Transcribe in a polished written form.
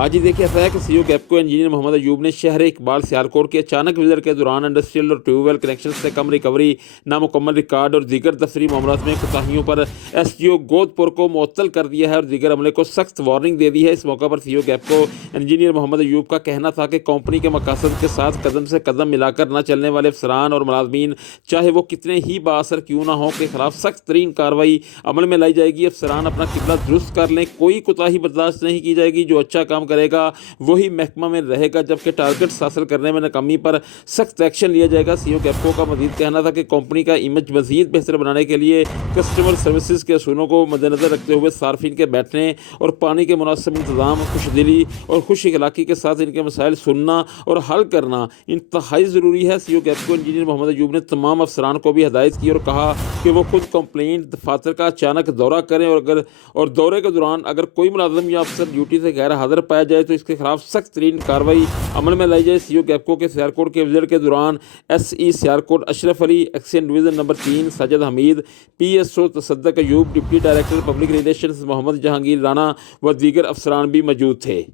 آج ہی دیکھیے ایسا ہے کہ سی او گیپکو انجینئر محمد ایوب نے شہر اقبال سیالکوٹ کے اچانک وزٹ کے دوران انڈسٹریل اور ٹیوب ویل کنیکشن سے کم ریکوری، نامکمل ریکارڈ اور دیگر دفتری معاملات میں کوتاہیوں پر ایس ڈی او گودپور کو معطل کر دیا ہے اور دیگر عملے کو سخت وارننگ دے دی ہے۔ اس موقع پر سی او گیپکو انجینئر محمد ایوب کا کہنا تھا کہ کمپنی کے مقاصد کے ساتھ قدم سے قدم ملا کر نہ چلنے والے افسران اور ملازمین چاہے وہ کتنے ہی بااثر کیوں نہ ہوں کے خلاف سخت ترین کارروائی عمل میں لائی جائے گی۔ افسران اپنا قبلہ درست کر لیں، کوئی کوتاہی برداشت نہیں کی جائے گی، جو اچھا کام کرے گا وہی محکمہ میں رہے گا، جبکہ ٹارگٹس حاصل کرنے میں ناکامی پر سخت ایکشن لیا جائے گا۔ سی او گیپکو کا مزید کہنا تھا کہ کمپنی کا امیج مزید بہتر بنانے کے لیے کسٹمر سروسز کے اصولوں کو مد نظر رکھتے ہوئے صارفین کے بیٹھنے اور پانی کے مناسب انتظام، خوش دلی اور خوش اخلاقی کے ساتھ ان کے مسائل سننا اور حل کرنا انتہائی ضروری ہے۔ سی او گیپکو انجینئر محمد ایوب نے تمام افسران کو بھی ہدایت کی اور کہا کہ وہ خود کمپلینٹ دفاتر کا اچانک دورہ کریں اور دورے کے دوران اگر کوئی ملازم یا افسر ڈیوٹی سے غیر حاضر پایا جائے تو اس کے خلاف سخت ترین کارروائی عمل میں لائی جائے۔ سی او گیپکو کے سیالکوٹ کے وزٹ کے دوران S E Sialkot Ashraf Ali, XEN division number 3 Sajid Hameed, P S O Tasadduq Ayub, deputy director public relations Muhammad Jahangir Rana و دیگر افسران بھی موجود تھے۔